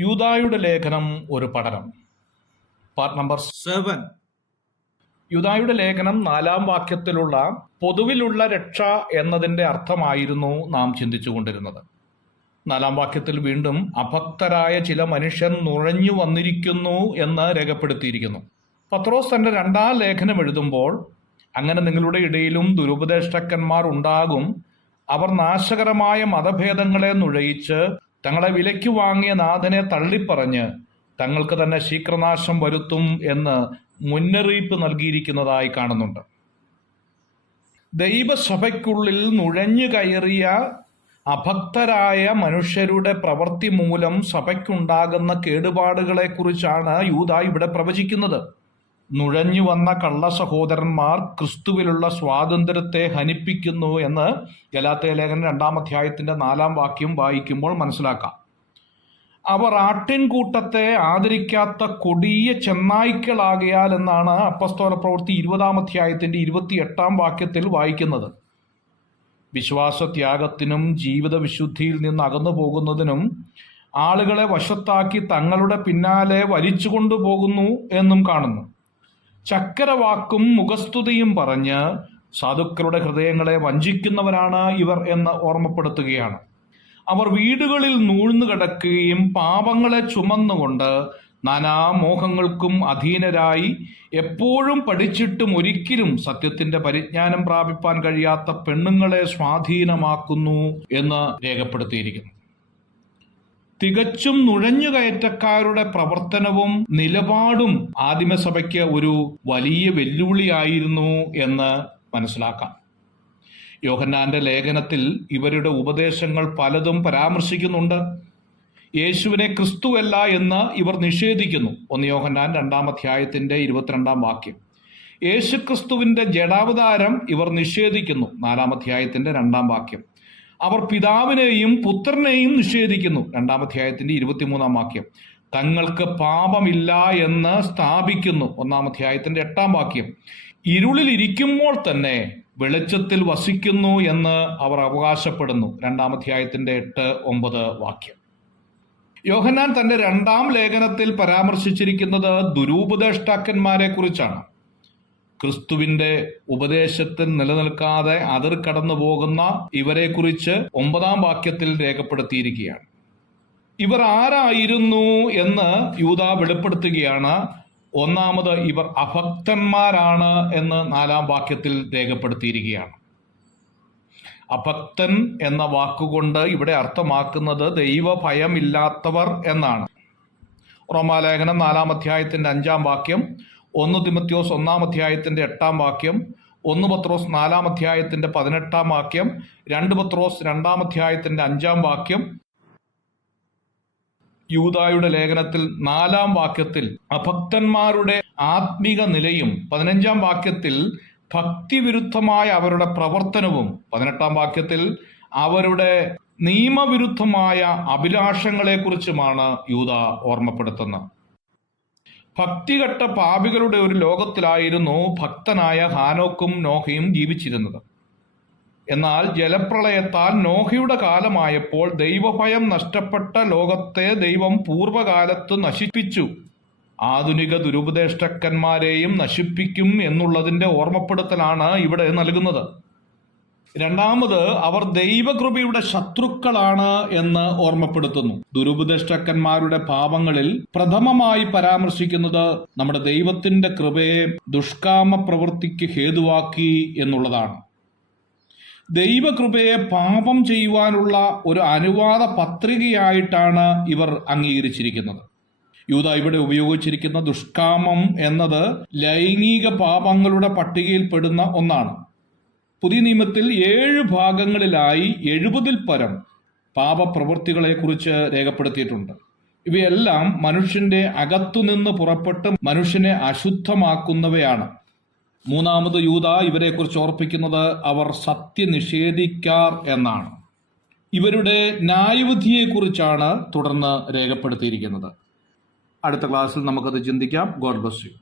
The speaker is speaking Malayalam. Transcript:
യൂദായുടെ ലേഖനം ഒരു പഠനം. Part number 7. യൂദായുടെ ലേഖനം 4-ാം വാക്യത്തിലുള്ള പൊതുവിലുള്ള രക്ഷ എന്നതിൻ്റെ അർത്ഥമായിരുന്നു നാം ചിന്തിച്ചുകൊണ്ടിരുന്നത്. 4-ാം വാക്യത്തിൽ വീണ്ടും അഭക്തരായ ചില മനുഷ്യൻ നുഴഞ്ഞു വന്നിരിക്കുന്നു എന്ന് രേഖപ്പെടുത്തിയിരിക്കുന്നു. പത്രോസ് തൻ്റെ 2-ാം ലേഖനം എഴുതുമ്പോൾ അങ്ങനെ നിങ്ങളുടെ ഇടയിലും ദുരുപദേഷ്ടക്കന്മാർ ഉണ്ടാകും, അവർ നാശകരമായ മതഭേദങ്ങളെ നുഴയിച്ച് തങ്ങളെ വിലയ്ക്ക് വാങ്ങിയ നാഥനെ തള്ളിപ്പറഞ്ഞ് തങ്ങൾക്ക് തന്നെ ശീഘ്രനാശം വരുത്തും എന്ന് മുന്നറിയിപ്പ് നൽകിയിരിക്കുന്നതായി കാണുന്നുണ്ട്. ദൈവസഭയ്ക്കുള്ളിൽ നുഴഞ്ഞു കയറിയ അഭക്തരായ മനുഷ്യരുടെ പ്രവൃത്തി മൂലം സഭയ്ക്കുണ്ടാകുന്ന കേടുപാടുകളെക്കുറിച്ചാണ് യൂദാ ഇവിടെ പ്രവചിക്കുന്നത്. നുഴഞ്ഞു വന്ന കള്ള സഹോദരന്മാർ ക്രിസ്തുവിലുള്ള സ്വാതന്ത്ര്യത്തെ ഹനിപ്പിക്കുന്നു എന്ന് ഗലാത്യ ലേഖനം 2-ാം അധ്യായത്തിന്റെ 4-ാം വാക്യം വായിക്കുമ്പോൾ മനസ്സിലാക്കാം. അവർ ആട്ടിൻകൂട്ടത്തെ ആദരിക്കാത്ത കൊടിയ ചെന്നായ്ക്കളാകയാൽ എന്നാണ് അപ്പസ്തോല പ്രവൃത്തി 20-ാം അധ്യായത്തിന്റെ 28-ാം വാക്യത്തിൽ വായിക്കുന്നത്. വിശ്വാസത്യാഗത്തിനും ജീവിത വിശുദ്ധിയിൽ നിന്ന് അകന്നു പോകുന്നതിനും ആളുകളെ വശത്താക്കി തങ്ങളുടെ പിന്നാലെ വലിച്ചു കൊണ്ടുപോകുന്നു എന്നും കാണുന്നു. ചക്കരവാക്കും മുഖസ്തുതിയും പറഞ്ഞ് സാധുക്കളുടെ ഹൃദയങ്ങളെ വഞ്ചിക്കുന്നവരാണ് ഇവർ എന്ന് ഓർമ്മപ്പെടുത്തുകയാണ്. അവർ വീടുകളിൽ നൂഴ്ന്നു കിടക്കുകയും പാപങ്ങളെ ചുമന്നുകൊണ്ട് നാനാമോഹങ്ങൾക്കും അധീനരായി എപ്പോഴും പഠിച്ചിട്ടും ഒരിക്കലും സത്യത്തിന്റെ പരിജ്ഞാനം പ്രാപിപ്പാൻ കഴിയാത്ത പെണ്ണുങ്ങളെ സ്വാധീനമാക്കുന്നു എന്ന് രേഖപ്പെടുത്തിയിരിക്കുന്നു. തികച്ചും നുഴഞ്ഞുകയറ്റക്കാരുടെ പ്രവർത്തനവും നിലപാടും ആദിമസഭയ്ക്ക് ഒരു വലിയ വെല്ലുവിളിയായിരുന്നു എന്ന് മനസ്സിലാക്കാം. യോഹന്നാന്റെ ലേഖനത്തിൽ ഇവരുടെ ഉപദേശങ്ങൾ പലതും പരാമർശിക്കുന്നുണ്ട്. യേശുവിനെ ക്രിസ്തുവല്ല എന്ന് ഇവർ നിഷേധിക്കുന്നു. 1 യോഹന്നാൻ 2-ാം അധ്യായത്തിന്റെ 22-ാം വാക്യം. യേശുക്രിസ്തുവിന്റെ ജഡാവതാരം ഇവർ നിഷേധിക്കുന്നു. 4-ാം അധ്യായത്തിന്റെ 2-ാം വാക്യം. അവർ പിതാവിനെയും പുത്രനെയും നിഷേധിക്കുന്നു. 2-ാം അധ്യായത്തിന്റെ 23-ാം വാക്യം. തങ്ങൾക്ക് പാപമില്ല എന്ന് സ്ഥാപിക്കുന്നു. 1-ാം അധ്യായത്തിന്റെ 8-ാം വാക്യം. ഇരുളിൽ ഇരിക്കുമ്പോൾ തന്നെ വെളിച്ചത്തിൽ വസിക്കുന്നു എന്ന് അവർ അവകാശപ്പെടുന്നു. 2-ാം അധ്യായത്തിന്റെ 8-9 വാക്യം. യോഹന്നാൻ തന്റെ 2-ാം ലേഖനത്തിൽ പരാമർശിച്ചിരിക്കുന്നത് ദുരുപദേഷ്ടാക്കന്മാരെ കുറിച്ചാണ്. ക്രിസ്തുവിന്റെ ഉപദേശത്തിൽ നിലനിൽക്കാതെ അതിർ കടന്നു പോകുന്ന ഇവരെ കുറിച്ച് 9-ാം വാക്യത്തിൽ രേഖപ്പെടുത്തിയിരിക്കുകയാണ്. ഇവർ ആരായിരുന്നു എന്ന് യൂദാ വെളിപ്പെടുത്തുകയാണ്. ഒന്നാമത് ഇവർ അഭക്തന്മാരാണ് എന്ന് 4-ാം വാക്യത്തിൽ രേഖപ്പെടുത്തിയിരിക്കുകയാണ്. അഭക്തൻ എന്ന വാക്കുകൊണ്ട് ഇവിടെ അർത്ഥമാക്കുന്നത് ദൈവഭയമില്ലാത്തവർ എന്നാണ്. റോമാലേഖനം 4-ാം അധ്യായത്തിന്റെ 5-ാം വാക്യം, 1 തിമോഥെയോസ് 1-ാം അധ്യായത്തിന്റെ 8-ാം വാക്യം, 1 പത്രോസ് 4-ാം അധ്യായത്തിന്റെ 18-ാം വാക്യം, 2 പത്രോസ് 2-ാം അധ്യായത്തിന്റെ 5-ാം വാക്യം, യൂദായുടെ ലേഖനത്തിൽ 4-ാം വാക്യത്തിൽ അഭക്തന്മാരുടെ ആത്മീക നിലയും, 15-ാം വാക്യത്തിൽ ഭക്തിവിരുദ്ധമായ അവരുടെ പ്രവർത്തനവും, 18-ാം വാക്യത്തിൽ അവരുടെ നിയമവിരുദ്ധമായ അഭിലാഷങ്ങളെക്കുറിച്ചുമാണ് യൂദാ ഓർമ്മപ്പെടുത്തുന്നത്. ഭക്തികെട്ട പാപികളുടെ ഒരു ലോകത്തിലായിരുന്നു ഭക്തനായ ഹാനോക്കും നോഹയും ജീവിച്ചിരുന്നത്. എന്നാൽ ജലപ്രളയത്താൽ നോഹയുടെ കാലമായപ്പോൾ ദൈവഭയം നഷ്ടപ്പെട്ട ലോകത്തെ ദൈവം പൂർവ്വകാലത്ത് നശിപ്പിച്ചു. ആധുനിക ദുരുപദേഷ്ടക്കന്മാരെയും നശിപ്പിക്കും എന്നുള്ളതിന്റെ ഓർമ്മപ്പെടുത്തലാണ് ഇവിടെ നൽകുന്നത്. രണ്ടാമത്, അവർ ദൈവകൃപയുടെ ശത്രുക്കളാണ് എന്ന് ഓർമ്മപ്പെടുത്തുന്നു. ദുരുപദേഷ്ടക്കന്മാരുടെ പാപങ്ങളിൽ പ്രഥമമായി പരാമർശിക്കുന്നത് നമ്മുടെ ദൈവത്തിന്റെ കൃപയെ ദുഷ്കാമ പ്രവൃത്തിക്ക് ഹേതുവാക്കി എന്നുള്ളതാണ്. ദൈവകൃപയെ പാപം ചെയ്യുവാനുള്ള ഒരു അനുവാദ പത്രികയായിട്ടാണ് ഇവർ അംഗീകരിച്ചിരിക്കുന്നത്. യൂദാ ഇവിടെ ഉപയോഗിച്ചിരിക്കുന്ന ദുഷ്കാമം എന്നത് ലൈംഗിക പാപങ്ങളുടെ പട്ടികയിൽപ്പെടുന്ന ഒന്നാണ്. പുതിയ നിയമത്തിൽ 7 ഭാഗങ്ങളിലായി 70-ൽ പരം പാപപ്രവൃത്തികളെക്കുറിച്ച് രേഖപ്പെടുത്തിയിട്ടുണ്ട്. ഇവയെല്ലാം മനുഷ്യന്റെ അകത്തുനിന്ന് പുറപ്പെട്ട് മനുഷ്യനെ അശുദ്ധമാക്കുന്നവയാണ്. മൂന്നാമത് യൂദാ ഇവരെക്കുറിച്ച് ഓർപ്പിക്കുന്നത് അവർ സത്യനിഷേധിക്കാർ എന്നാണ്. ഇവരുടെ ന്യായവിധിയെക്കുറിച്ചാണ് തുടർന്ന് രേഖപ്പെടുത്തിയിരിക്കുന്നത്. അടുത്ത ക്ലാസ്സിൽ നമുക്കത് ചിന്തിക്കാം. God bless you.